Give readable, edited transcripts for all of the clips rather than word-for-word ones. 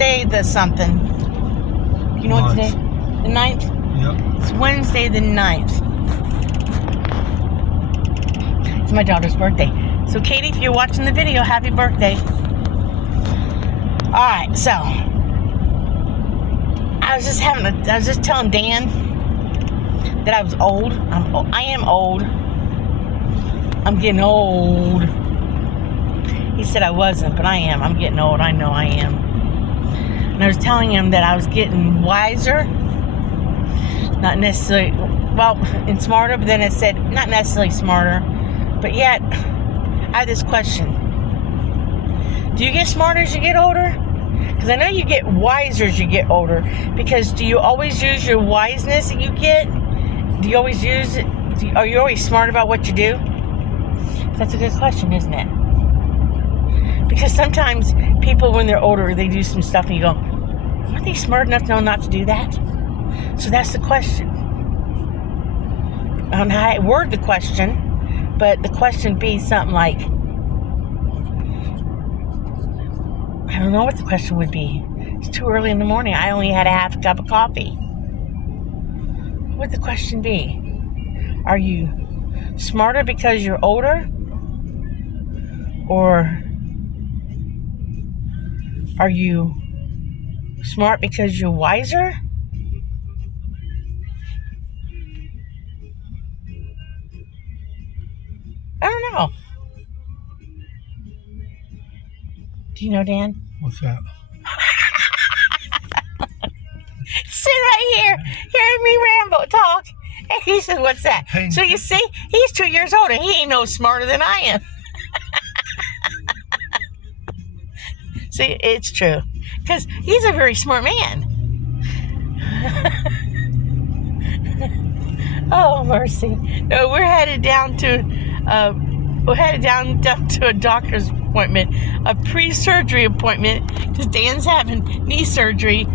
Wednesday the something. You know what today? The 9th? Yep. It's Wednesday the 9th. It's my daughter's birthday. So Katie, if you're watching the video, happy birthday. Alright, so I was just telling Dan that I was old. I am old. I'm getting old. He said I wasn't, but I am. I'm getting old. I know I am. And I was telling him that I was getting wiser. Not necessarily, well, and smarter, but then it said not necessarily smarter. But yet, I have this question. Do you get smarter as you get older? Because I know you get wiser as you get older. Because do you always use your wiseness that you get? Do you always use it? Are you always smart about what you do? That's a good question, isn't it? Because sometimes people, when they're older, they do some stuff and you go, aren't they smart enough to know not to do that? So that's the question. I don't know how I word the question, but the question be something like, I don't know what the question would be. It's too early in the morning. I only had a half a cup of coffee. What would the question be? Are you smarter because you're older? Or are you smart because you're wiser? I don't know. Do you know, Dan? What's that? Sitting right here, hearing me ramble talk. And he said, what's that? Hey. So you see, he's 2 years older. He ain't no smarter than I am. See, it's true. Because he's a very smart man. Oh, mercy. No, we're headed down to a doctor's appointment, a pre-surgery appointment, because Dan's having knee surgery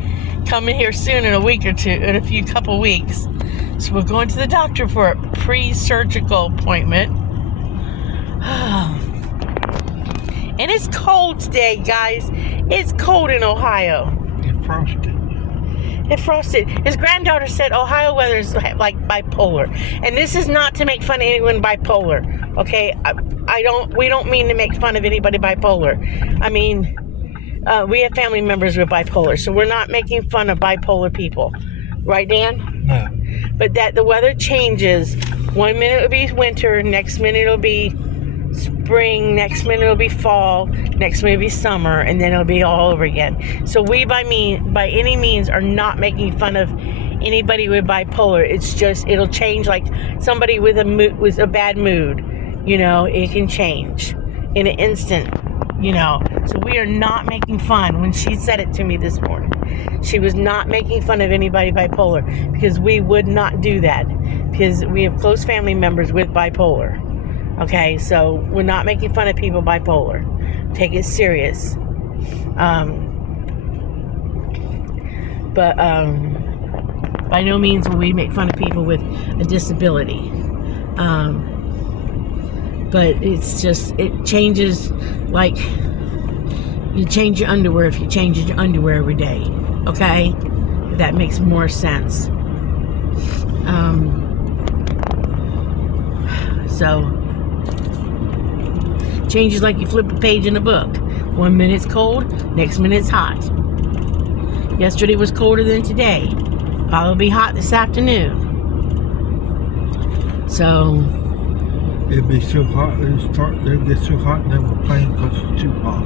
coming here soon in a week or two, in a couple weeks. So we're going to the doctor for a pre-surgical appointment. And it's cold today, guys. It's cold in Ohio. It frosted. It frosted. His granddaughter said Ohio weather is like bipolar, and this is not to make fun of anyone bipolar. Okay, we don't mean to make fun of anybody bipolar. I mean, we have family members with bipolar, so we're not making fun of bipolar people, right, Dan? No. But that the weather changes. 1 minute it'll be winter, next minute it'll be spring, next minute it'll be fall, next minute it'll be summer, and then it'll be all over again. So we by any means are not making fun of anybody with bipolar. It's just it'll change, like somebody with a bad mood, you know, it can change in an instant, you know. So we are not making fun. When she said it to me this morning, she was not making fun of anybody bipolar, because we would not do that, because we have close family members with bipolar. Okay, so we're not making fun of people bipolar. Take it serious. But by no means will we make fun of people with a disability. But it's just, it changes, like you change your underwear if you change your underwear every day. Okay? If that makes more sense. So changes like you flip a page in a book. 1 minute it's cold, next minute it's hot. Yesterday was colder than today. Probably be hot this afternoon. So It'd be so hot, it'd get so hot and then we're playing because it's too hot.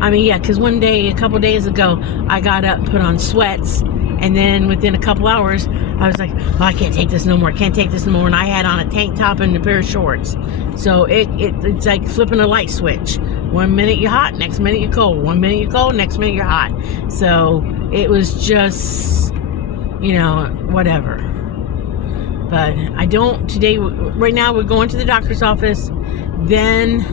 I mean, yeah, because one day, a couple days ago, I got up and put on sweats, and then within a couple hours, I was like, oh, I can't take this no more, can't take this no more, and I had on a tank top and a pair of shorts. So it's like flipping a light switch. 1 minute you're hot, next minute you're cold. 1 minute you're cold, next minute you're hot. So it was just, you know, whatever. But I don't, today, right now we're going to the doctor's office, then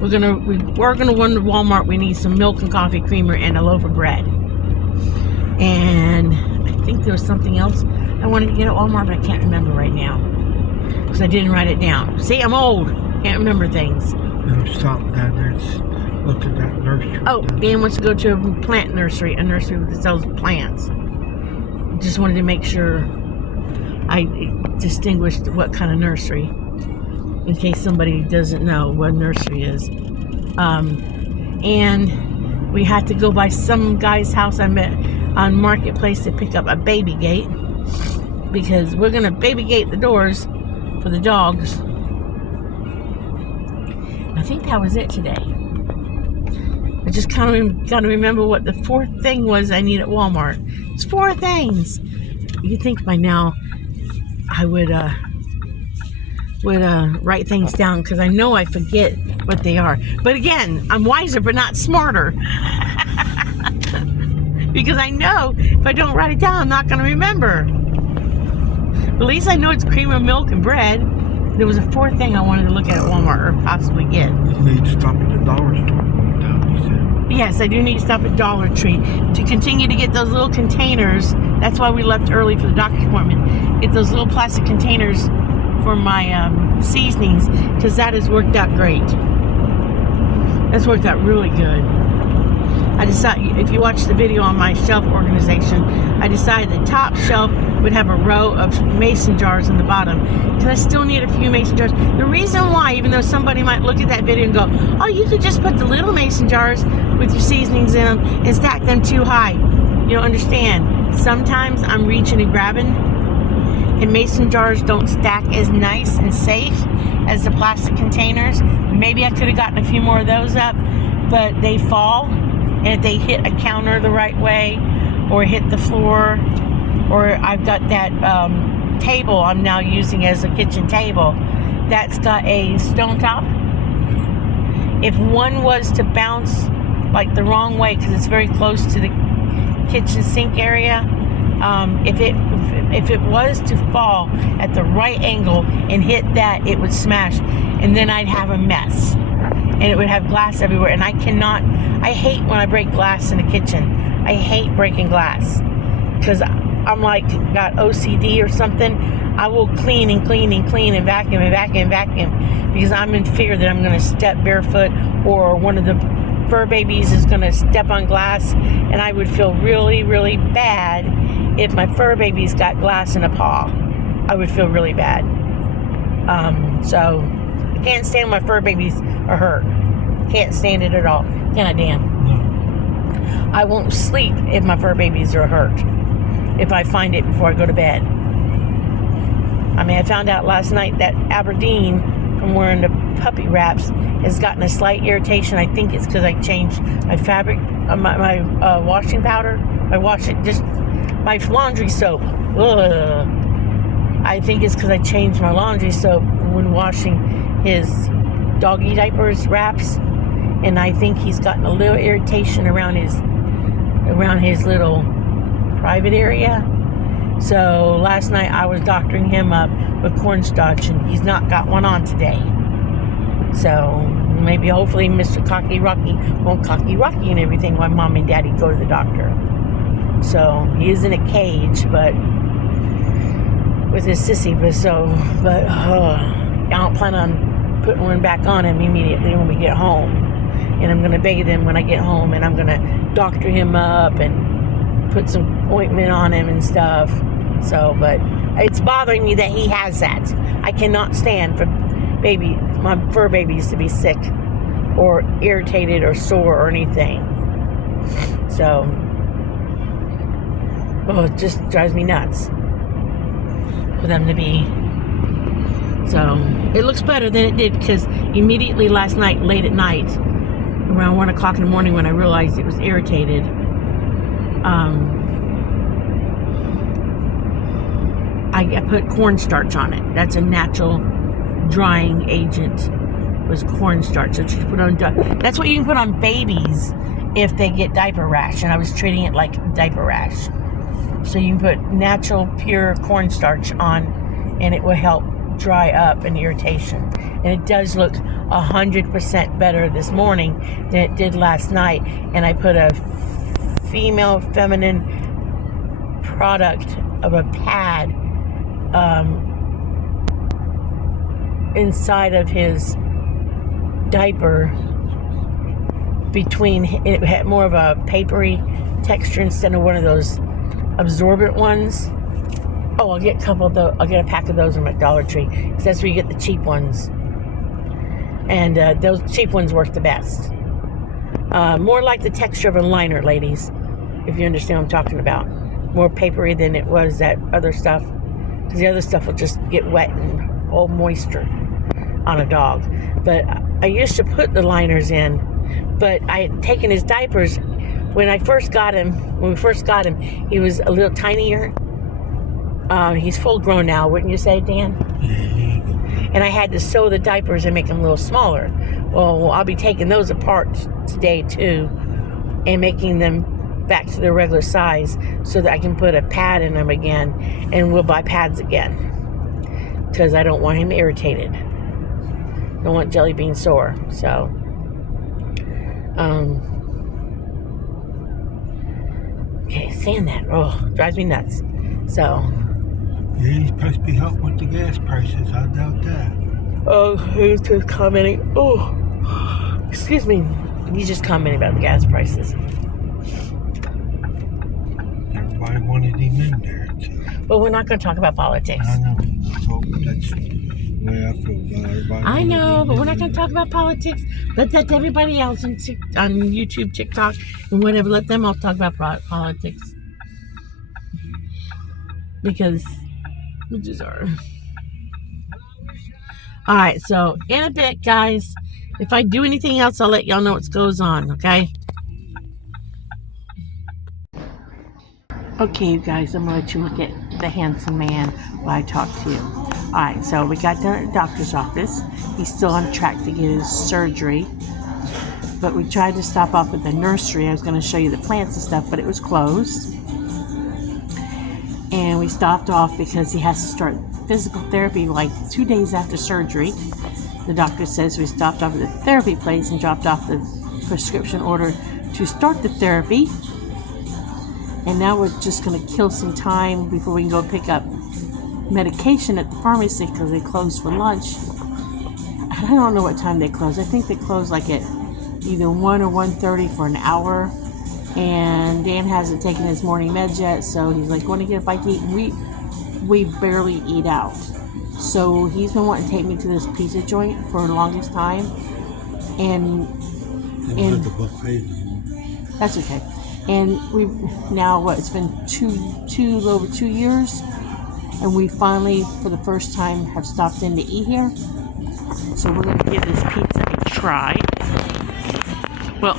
we're gonna run to Walmart. We need some milk and coffee creamer and a loaf of bread. And I think there was something else I wanted to get at Walmart, but I can't remember right now, because I didn't write it down. See, I'm old, can't remember things. There's something down there. Look at that nursery. Oh, Dan wants to go to a plant nursery, a nursery that sells plants. Just wanted to make sure I distinguished what kind of nursery, in case somebody doesn't know what a nursery is. And we had to go by some guy's house I met on Marketplace to pick up a baby gate, because we're gonna baby gate the doors for the dogs. I think that was it today. I just kind of got to remember what the fourth thing was I need at Walmart. It's 4 things. You'd think by now I would write things down, because I know I forget what they are. But again, I'm wiser but not smarter. Because I know if I don't write it down, I'm not going to remember. At least I know it's cream of milk and bread. There was a 4th thing I wanted to look at Walmart, or possibly get. You need to stop at the dollar store. Down, you said. Yes, I do need to stop at Dollar Tree to continue to get those little containers. That's why we left early for the doctor's appointment. Get those little plastic containers for my seasonings, because that has worked out great. That's worked out really good. I decided, if you watch the video on my shelf organization, I decided the top shelf would have a row of mason jars in the bottom, because I still need a few mason jars. The reason why, even though somebody might look at that video and go, oh, you could just put the little mason jars with your seasonings in them and stack them too high. You don't understand. Sometimes I'm reaching and grabbing, and mason jars don't stack as nice and safe as the plastic containers. Maybe I could have gotten a few more of those up, but they fall. And if they hit a counter the right way, or hit the floor, or I've got that table I'm now using as a kitchen table that's got a stone top. If one was to bounce like the wrong way, because it's very close to the kitchen sink area, if it was to fall at the right angle and hit that, it would smash, and then I'd have a mess. And it would have glass everywhere, and I hate when I break glass in the kitchen. I hate breaking glass, because I'm like got OCD or something. I will clean and clean and clean and vacuum and vacuum and vacuum, because I'm in fear that I'm going to step barefoot, or one of the fur babies is going to step on glass, and I would feel really, really bad if my fur baby's got glass in a paw. I would feel really bad. So I can't stand when my fur babies are hurt. Can't stand it at all. Can I, Dan? No. I won't sleep if my fur babies are hurt, if I find it before I go to bed. I mean, I found out last night that Aberdeen, from wearing the puppy wraps, has gotten a slight irritation. I think it's because I changed my fabric, my washing powder, my laundry soap. Ugh. I think it's because I changed my laundry soap when washing his doggy diapers wraps, and I think he's gotten a little irritation around his little private area. So last night I was doctoring him up with cornstarch, and he's not got one on today. So maybe, hopefully, Mr. Cocky Rocky won't cocky Rocky and everything while Mom and Daddy go to the doctor. So he is in a cage, but with his sissy, but I don't plan on putting one back on him immediately when we get home. And I'm going to bathe him when I get home, and I'm going to doctor him up and put some ointment on him and stuff. So, but it's bothering me that he has that. I cannot stand for my fur babies to be sick or irritated or sore or anything. So, it just drives me nuts for them to be. So it looks better than it did, because immediately last night, late at night, around 1 o'clock in the morning, when I realized it was irritated, I put cornstarch on it. That's a natural drying agent, was cornstarch. So you put on, that's what you can put on babies if they get diaper rash, and I was treating it like diaper rash. So you can put natural, pure cornstarch on, and it will help dry up an irritation. And it does look 100% better this morning than it did last night. And I put a feminine product of a pad inside of his diaper between, it had more of a papery texture instead of one of those absorbent ones. Oh, I'll get a couple of those. I'll get a pack of those from Dollar Tree, because that's where you get the cheap ones. And those cheap ones work the best. More like the texture of a liner, ladies, if you understand what I'm talking about. More papery than it was that other stuff, because the other stuff will just get wet and all moisture on a dog. But I used to put the liners in, but I had taken his diapers when we first got him. He was a little tinier. He's full grown now, wouldn't you say, Dan? And I had to sew the diapers and make them a little smaller. Well, I'll be taking those apart today too, and making them back to their regular size so that I can put a pad in them again, and we'll buy pads again, because I don't want him irritated. Don't want Jelly Bean sore. So okay, saying that, drives me nuts. So yeah, he's supposed to be helping with the gas prices. I doubt that. Oh, he's just commenting. Oh, excuse me. He's just commenting about the gas prices. Everybody wanted him in there. So. But we're not going to talk about politics. I know. So that's the way I feel about everybody. I know, but we're not going to talk about politics. Let that everybody else on YouTube, TikTok, and whatever. Let them all talk about politics. Because we just are. Alright, so in a bit, guys, if I do anything else, I'll let y'all know what goes on, okay? Okay, you guys, I'm going to let you look at the handsome man while I talk to you. Alright, so we got done at the doctor's office. He's still on track to get his surgery. But we tried to stop off at the nursery. I was going to show you the plants and stuff, but it was closed. And we stopped off because he has to start physical therapy like 2 days after surgery. The doctor says we stopped off at the therapy place and dropped off the prescription order to start the therapy. And now we're just going to kill some time before we can go pick up medication at the pharmacy, because they closed for lunch. I don't know what time they close. I think they close like at either 1 or 1:30 for an hour. And Dan hasn't taken his morning meds yet, so he's like, want to get a bite to eat? And we barely eat out. So he's been wanting to take me to this pizza joint for the longest time. And the buffet. That's okay. And we now, it's been over 2 years, and we finally, for the first time, have stopped in to eat here. So we're going to give this pizza a try. Well,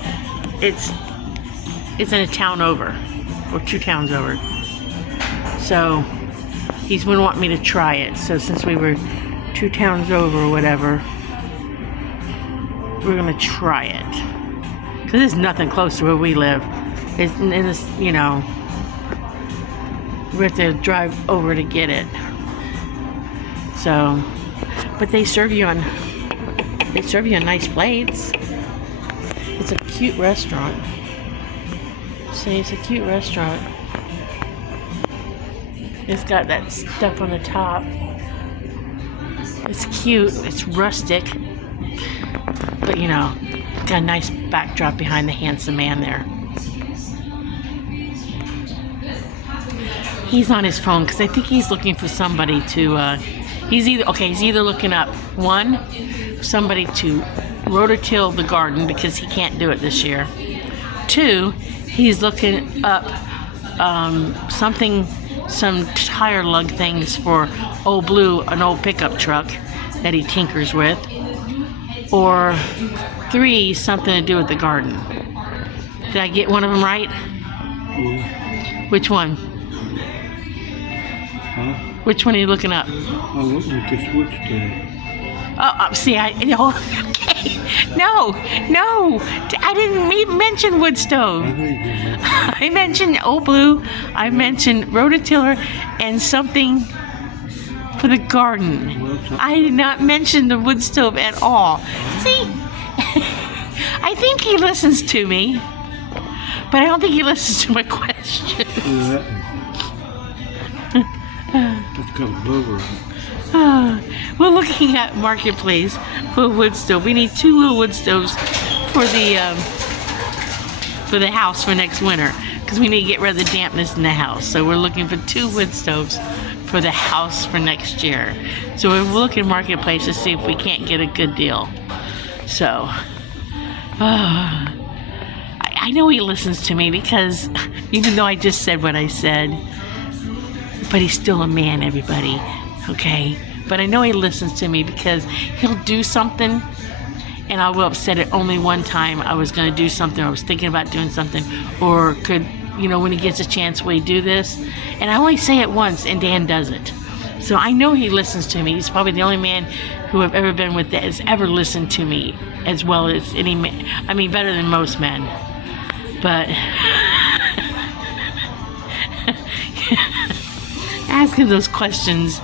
it's in a town over, or 2 towns over. So he's been wanting me to try it. So since we were 2 towns over or whatever, we're gonna try it. Cause there's nothing close to where we live. It's in this, we have to drive over to get it. So, but they serve you on nice plates. It's a cute restaurant. See, it's a cute restaurant. It's got that stuff on the top. It's cute. It's rustic. But, got a nice backdrop behind the handsome man there. He's on his phone because I think he's looking for somebody to, he's either looking up, 1, somebody to rototill the garden because he can't do it this year. 2, he's looking up some tire lug things for Old Blue, an old pickup truck that he tinkers with. Or 3, something to do with the garden. Did I get one of them right? Yeah. Which one? Huh? Which one are you looking up? I'm looking at the switch there. Okay. No, I didn't even mention wood stove. I mentioned Old Blue, I mentioned rototiller, and something for the garden. I did not mention the wood stove at all. See, I think he listens to me, but I don't think he listens to my question. It's got a blower. We're looking at Marketplace for a wood stove. We need 2 little wood stoves for the for the house for next winter, because we need to get rid of the dampness in the house. So we're looking for 2 wood stoves for the house for next year. So we're looking marketplace to see if we can't get a good deal. So I know he listens to me, because even though I just said what I said, but he's still a man, everybody, okay? But I know he listens to me, because he'll do something and I will have said it only one time. I was going to do something, or I was thinking about doing something, or could, when he gets a chance, will he do this? And I only say it once, and Dan does it. So I know he listens to me. He's probably the only man who I've ever been with that has ever listened to me as well as any man. I mean, better than most men. But ask him those questions.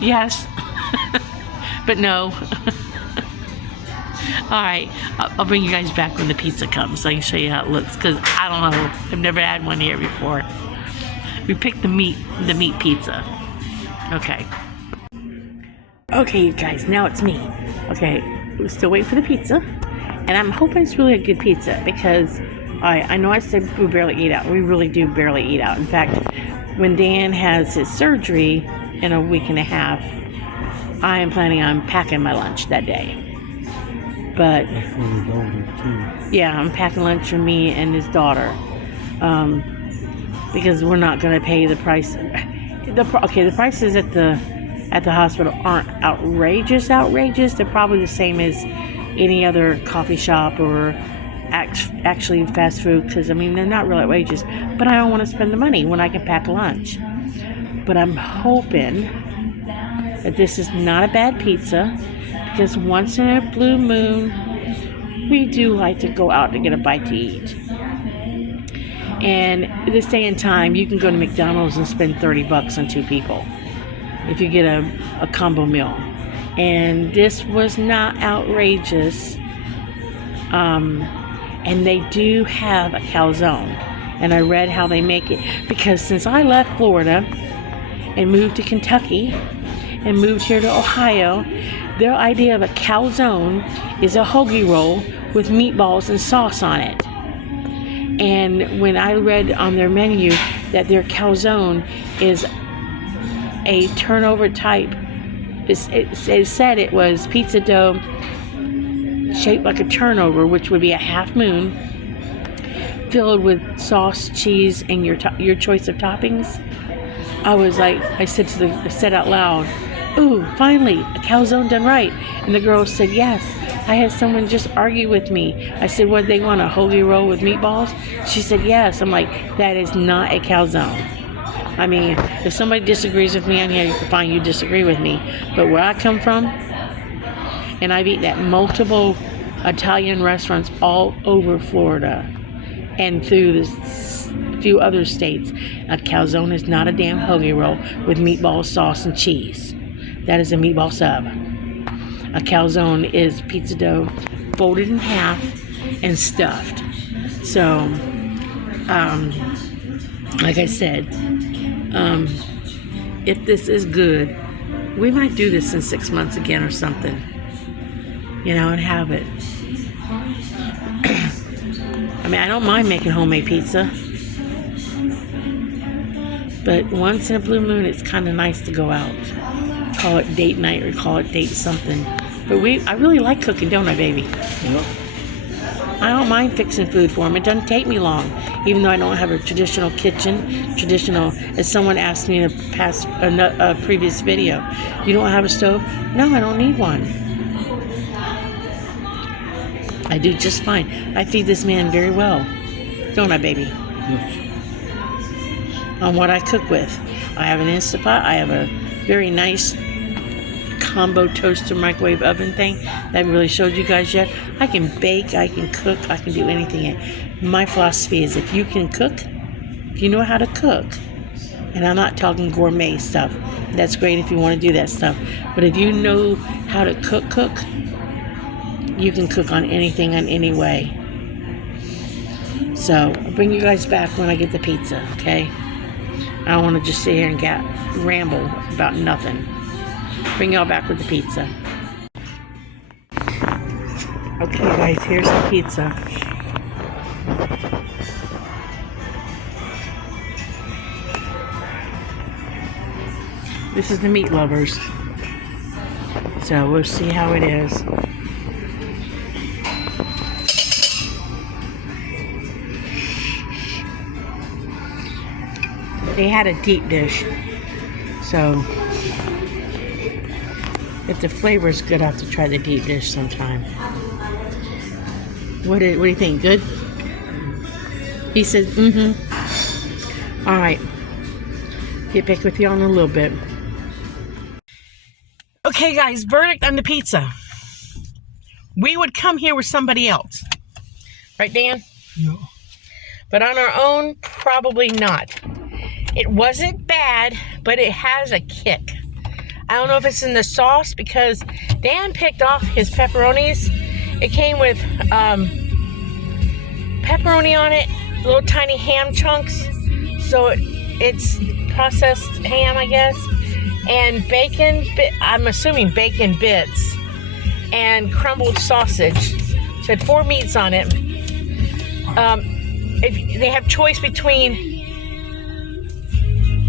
Yes, but no. Alright, I'll bring you guys back when the pizza comes so I can show you how it looks, because I don't know, I've never had one here before. We picked the meat pizza. Okay. Okay, you guys, now it's me. Okay, we're still waiting for the pizza, and I'm hoping it's really a good pizza, because I know I said we barely eat out. We really do barely eat out. In fact, when Dan has his surgery in a week and a half, I am planning on packing my lunch that day. But yeah, I'm packing lunch for me and his daughter, because we're not going to pay the price. The prices at the hospital aren't outrageous. They're probably the same as any other coffee shop or actually fast food, because they're not really outrageous. But I don't want to spend the money when I can pack lunch. But I'm hoping that this is not a bad pizza, because once in a blue moon, we do like to go out to get a bite to eat. And this day and time, you can go to McDonald's and spend $30 on 2 people if you get a combo meal. And this was not outrageous. And they do have a calzone. And I read how they make it, because since I left Florida and moved to Kentucky and moved here to Ohio, their idea of a calzone is a hoagie roll with meatballs and sauce on it. And when I read on their menu that their calzone is a turnover type, it said it was pizza dough shaped like a turnover, which would be a half moon, filled with sauce, cheese, and your choice of toppings. I said out loud, "Ooh, finally, a calzone done right." And the girl said, "Yes, I had someone just argue with me." I said, "What, they want a hoagie roll with meatballs?" She said, "Yes." I'm like, that is not a calzone. If somebody disagrees with me on here, fine, you disagree with me. But where I come from, and I've eaten at multiple Italian restaurants all over Florida and through the few other states, a calzone is not a damn hoagie roll with meatballs, sauce, and cheese. That is a meatball sub. A calzone is pizza dough folded in half and stuffed. So, like I said, if this is good, we might do this in 6 months again or something, and have it. I don't mind making homemade pizza, but once in a blue moon, it's kind of nice to go out. Call it date night or call it date something. But I really like cooking, don't I, baby? Yep. I don't mind fixing food for them. It doesn't take me long, even though I don't have a traditional kitchen. As someone asked me in a previous video, "You don't have a stove?" No, I don't need one. I do just fine. I feed this man very well, don't I, baby? Yes. On what I cook with. I have an Instapot. I have a very nice combo toaster microwave oven thing that I haven't really showed you guys yet. I can bake, I can cook, I can do anything. My philosophy is, if you can cook, if you know how to cook, and I'm not talking gourmet stuff, that's great if you want to do that stuff, but if you know how to cook, you can cook on anything, on any way. So I'll bring you guys back when I get the pizza, okay? I don't want to just sit here and ramble about nothing. Bring y'all back with the pizza. Okay, guys, here's the pizza. This is the meat lovers. So we'll see how it is. They had a deep dish. So if the flavor is good, I'll have to try the deep dish sometime. What do you think? Good? He said, mm-hmm. All right. Get back with you all in a little bit. Okay, guys, verdict on the pizza. We would come here with somebody else. Right, Dan? Yeah. But on our own, probably not. It wasn't bad, but it has a kick. I don't know if it's in the sauce because Dan picked off his pepperonis. It came with pepperoni on it, little tiny ham chunks. So it's processed ham, I guess. And bacon, I'm assuming bacon bits. And crumbled sausage. So it had 4 meats on it. If they have choice between,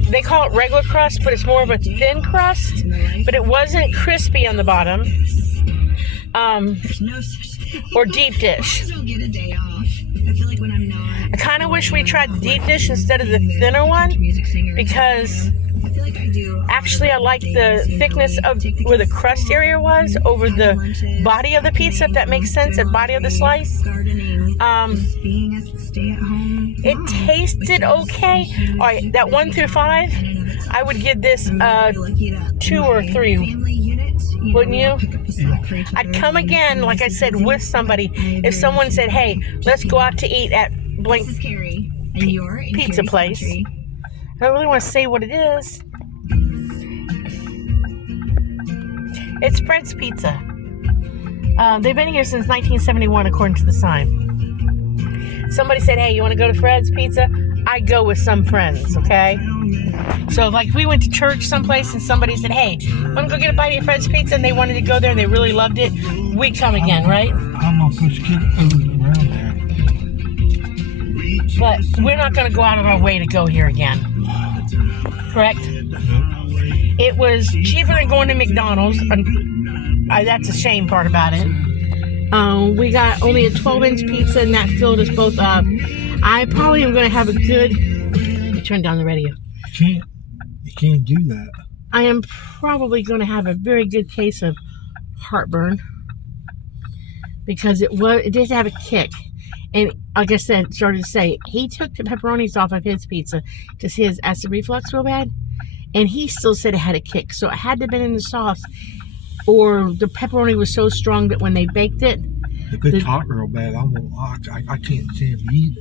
they call it regular crust, but it's more of a thin crust. But it wasn't crispy on the bottom. Or deep dish. I kind of wish we tried the deep dish instead of the thinner one, because actually I like the thickness of where the crust area was over the body of the pizza, if that makes sense, the body of the slice. It tasted okay. All right, that 1 through 5, I would give this 2 or 3. Wouldn't you? I'd come again, like I said, with somebody. If someone said, hey, let's go out to eat at blank pizza place. I don't really want to say what it is. It's Fred's Pizza. They've been here since 1971, according to the sign. Somebody said, hey, you want to go to Fred's Pizza? I go with some friends, okay? So, like, we went to church someplace and somebody said, hey, want to go get a bite of Fred's Pizza? And they wanted to go there and they really loved it. We come again, right? I'm not supposed to get around there. But we're not going to go out of our way to go here again. Correct? It was cheaper than going to McDonald's. That's a shame part about it. We got only a 12-inch pizza, and that filled us both up. I probably am going to have a good... Let me turn down the radio. You can't do that. I am probably going to have a very good case of heartburn, because it did have a kick. And like I said, started to say, he took the pepperonis off of his pizza because he has acid reflux real bad, and he still said it had a kick. So it had to have been in the sauce, or the pepperoni was so strong that when they baked it, if it's hot real bad, I can't stand to eat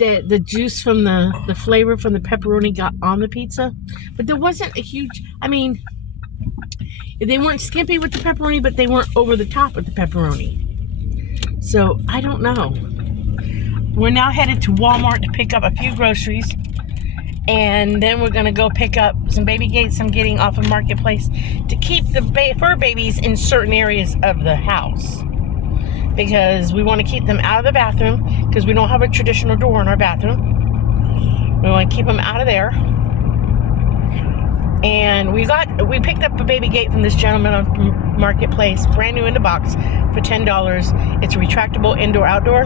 it. The juice from the flavor from the pepperoni got on the pizza. But there wasn't a huge, I mean, they weren't skimpy with the pepperoni, but they weren't over the top with the pepperoni. So I don't know. We're now headed to Walmart to pick up a few groceries, and then we're gonna go pick up some baby gates I'm getting off of Marketplace to keep the fur babies in certain areas of the house, because we want to keep them out of the bathroom, because we don't have a traditional door in our bathroom. We want to keep them out of there. And we picked up a baby gate from this gentleman on Marketplace, brand new in the box, for $10. It's a retractable indoor-outdoor.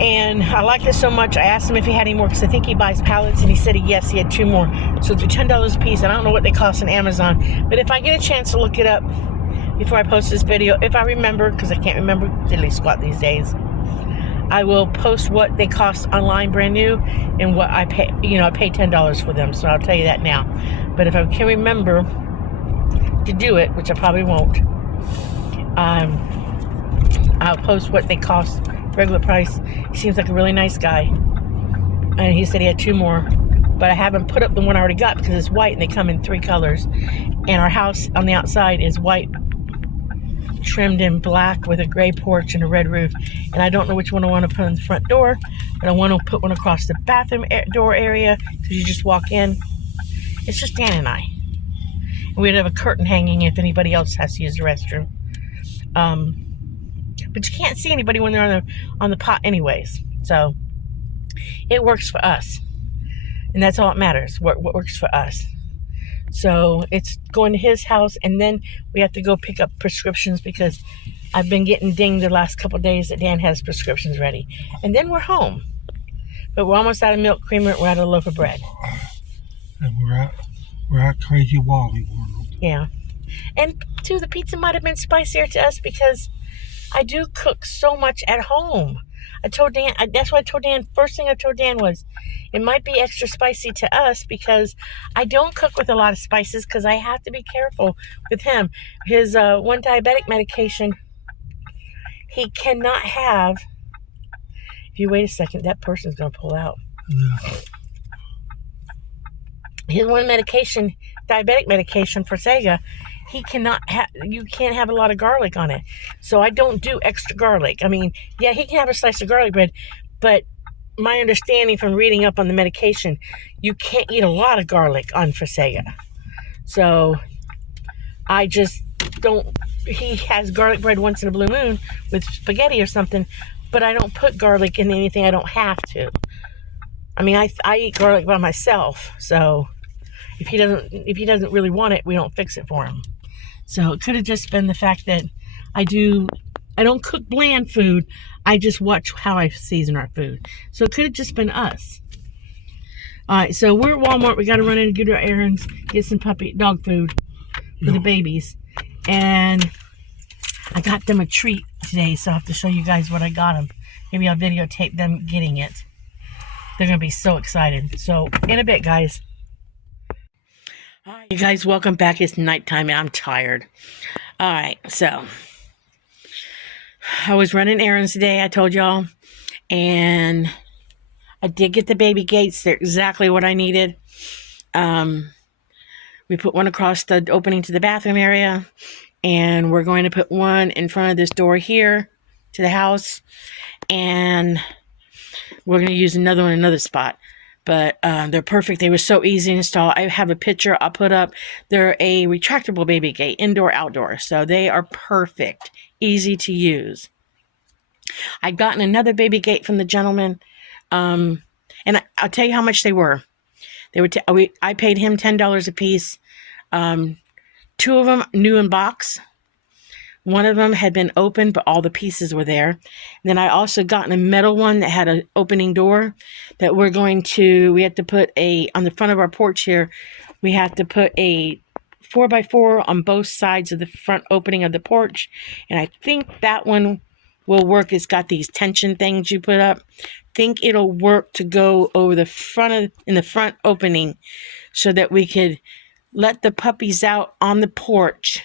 And I like it so much, I asked him if he had any more, because I think he buys pallets, and he said yes, he had 2 more. So they're $10 a piece, and I don't know what they cost on Amazon. But if I get a chance to look it up before I post this video, if I remember, because I can't remember diddly squat these days, I will post what they cost online brand new and what I pay. I paid $10 for them, so I'll tell you that now. But if I can remember to do it, which I probably won't, I'll post what they cost, regular price. He seems like a really nice guy, and he said he had 2 more, but I haven't put up the one I already got because it's white and they come in 3 colors. And our house on the outside is white, trimmed in black with a gray porch and a red roof, and I don't know which one I want to put on the front door, but I want to put one across the bathroom door area, because you just walk in. It's just Dan and I, and we'd have a curtain hanging if anybody else has to use the restroom. But you can't see anybody when they're on the pot anyways. So it works for us. And that's all that matters, what works for us. So it's going to his house, and then we have to go pick up prescriptions because I've been getting dinged the last couple of days that Dan has prescriptions ready. And then we're home. But we're almost out of milk creamer. We're out of loaf of bread. And we're at Crazy Wally World. Yeah. And, too, the pizza might have been spicier to us because I do cook so much at home. I told Dan, that's what I told Dan. First thing I told Dan was, it might be extra spicy to us because I don't cook with a lot of spices because I have to be careful with him. His one diabetic medication, he cannot have. If you wait a second, that person's going to pull out. Yeah. His one medication, diabetic medication for Sega, he cannot have, you can't have a lot of garlic on it. So I don't do extra garlic. I mean, yeah, he can have a slice of garlic bread, but my understanding from reading up on the medication, you can't eat a lot of garlic on Forsaga. So I just don't, he has garlic bread once in a blue moon with spaghetti or something, but I don't put garlic in anything I don't have to. I mean, I eat garlic by myself, so if he doesn't really want it, we don't fix it for him. So it could have just been the fact that I don't cook bland food. I just watch how I season our food. So it could have just been us. All right, so we're at Walmart. We got to run in and get our errands, get some dog food for the babies. And I got them a treat today, so I'll have to show you guys what I got them. Maybe I'll videotape them getting it. They're going to be so excited. So in a bit, guys. All right, you guys, welcome back. It's nighttime and I'm tired. All right, so I was running errands today, I told y'all, and I did get the baby gates. They're exactly what I needed. We put one across the opening to the bathroom area, and we're going to put one in front of this door here to the house, and we're going to use another one in another spot. But they're perfect. They were so easy to install. I have a picture I'll put up. They're a retractable baby gate, indoor, outdoor. So they are perfect, easy to use. I'd gotten another baby gate from the gentleman. And I'll tell you how much they were. I paid him $10 a piece. Two of them new in box. One of them had been opened, but all the pieces were there. And then I also got a metal one that had an opening door that we had to put on the front of our porch here, we have to put a 4x4 on both sides of the front opening of the porch. And I think that one will work. It's got these tension things you put up. I think it'll work to go over the in the front opening so that we could let the puppies out on the porch.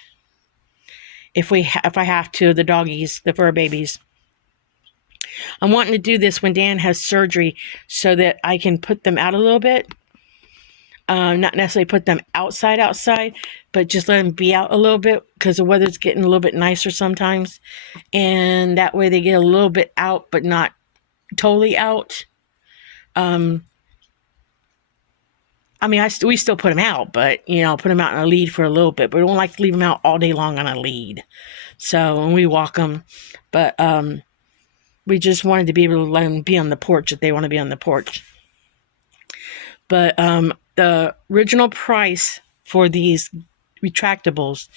If I have to, the doggies, the fur babies. I'm wanting to do this when Dan has surgery so that I can put them out a little bit. Not necessarily put them outside, but just let them be out a little bit because the weather's getting a little bit nicer sometimes. And that way they get a little bit out, but not totally out. I mean, we still put them out, but, put them out in a lead for a little bit. But we don't like to leave them out all day long on a lead. So, when we walk them. But we just wanted to be able to let them be on the porch if they want to be on the porch. But the original price for these retractables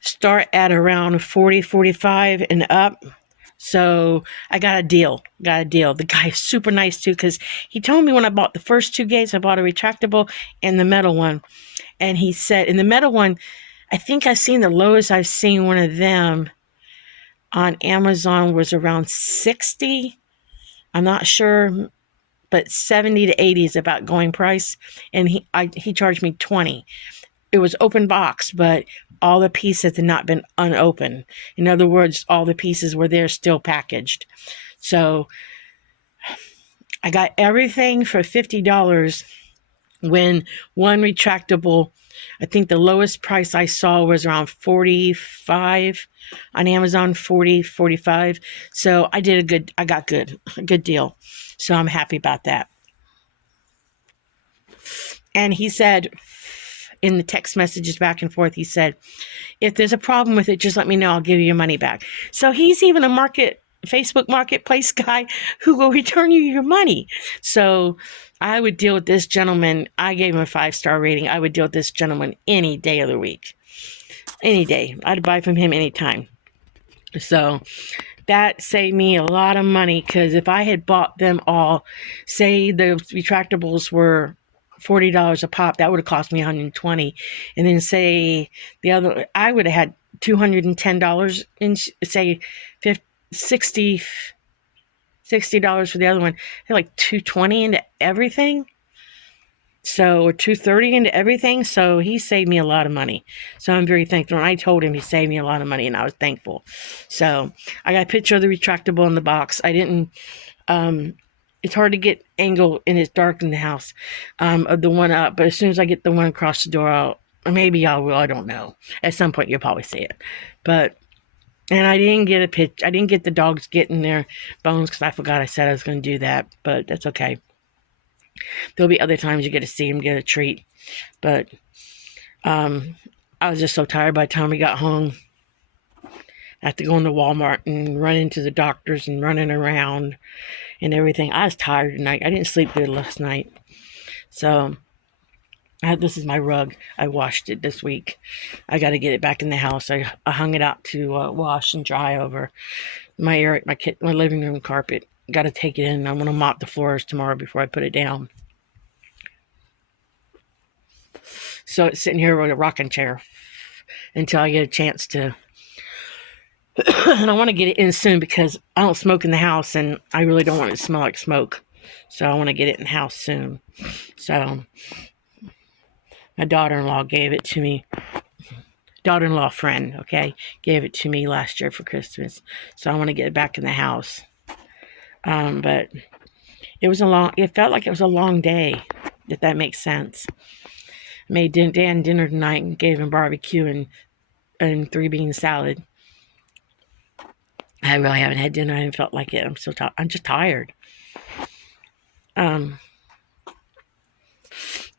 start at around $40, $45 and up. So I got a deal. The guy is super nice too, because he told me when I bought the first two gates, I bought a retractable and the metal one. And he said, in the metal one, I think I've seen the lowest I've seen one of them on Amazon was around 60. I'm not sure, but 70 to 80 is about going price. And he charged me 20. It was open box, but all the pieces had not been unopened. In other words, all the pieces were there still packaged. So I got everything for $50 when one retractable, I think the lowest price I saw was around $45 on Amazon, $40, $45. So I got a good deal. So I'm happy about that. And he said, in the text messages back and forth, he said, if there's a problem with it, just let me know. I'll give you your money back. So he's even a Facebook marketplace guy who will return you your money. So I would deal with this gentleman. I gave him a 5-star rating. I would deal with this gentleman any day of the week. Any day. I'd buy from him anytime. So that saved me a lot of money, because if I had bought them all, say the retractables were $40 a pop, that would have cost me $120. And then say the other, I would have had $210 in, say, $60 for the other one. I had like $220 into everything. So, or $230 into everything. So he saved me a lot of money. So I'm very thankful. And I told him he saved me a lot of money, and I was thankful. So I got a picture of the retractable in the box. I didn't, it's hard to get angle and it's dark in the house, of the one up. But as soon as I get the one across the door, maybe I will. I don't know. At some point you'll probably see it. But, and I didn't get a pitch. I didn't get the dogs getting their bones, because I forgot I said I was going to do that. But that's okay. There'll be other times you get to see him get a treat. But I was just so tired by the time we got home. I had to go into Walmart and run into the doctors and running around and everything. I was tired tonight. I didn't sleep good last night. So this is my rug. I washed it this week. I got to get it back in the house. I hung it out to wash and dry over my area, my living room carpet. Got to take it in. I'm going to mop the floors tomorrow before I put it down. So it's sitting here with a rocking chair until I get a chance to. And I want to get it in soon, because I don't smoke in the house, and I really don't want it to smell like smoke. So I want to get it in the house soon. So my daughter-in-law gave it to me. Daughter-in-law friend, okay, gave it to me last year for Christmas. So I want to get it back in the house. But it felt like it was a long day, if that makes sense. I made Dan dinner tonight and gave him barbecue and 3-bean salad. I really haven't had dinner. I haven't felt like it. I'm just tired. But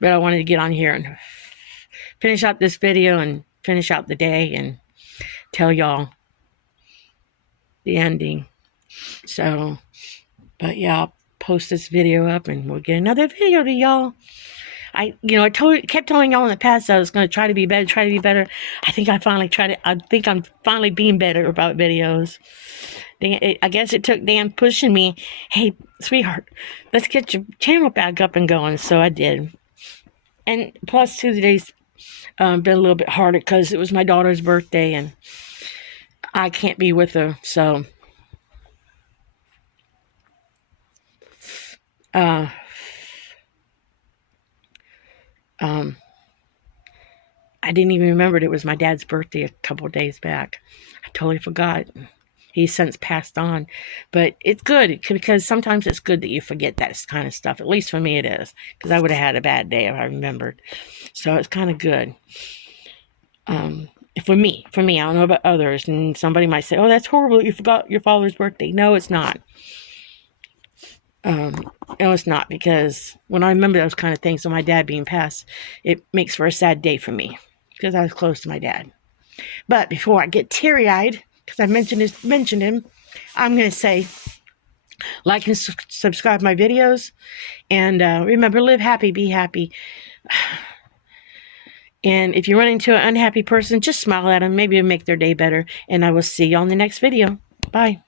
I wanted to get on here and finish out this video and finish out the day and tell y'all the ending. So, but yeah, I'll post this video up and we'll get another video to y'all. I kept telling y'all in the past that I was going to try to be better. I think I'm finally being better about videos. I guess it took Dan pushing me. Hey, sweetheart, let's get your channel back up and going. So I did. And plus, today's been a little bit harder because it was my daughter's birthday and I can't be with her. So, I didn't even remember it was my dad's birthday a couple of days back. I totally forgot. He's since passed on. But it's good, because sometimes it's good that you forget that kind of stuff. At least for me it is, because I would have had a bad day if I remembered. So it's kind of good. For me, I don't know about others. And somebody might say, oh, that's horrible, you forgot your father's birthday. No, it's not. No, it's not, because when I remember those kind of things, so my dad being passed, it makes for a sad day for me, because I was close to my dad. But before I get teary-eyed, because I mentioned him, I'm going to say, like and subscribe my videos, and remember, live happy, be happy. And if you run into an unhappy person, just smile at them. Maybe it'll make their day better. And I will see you on the next video. Bye.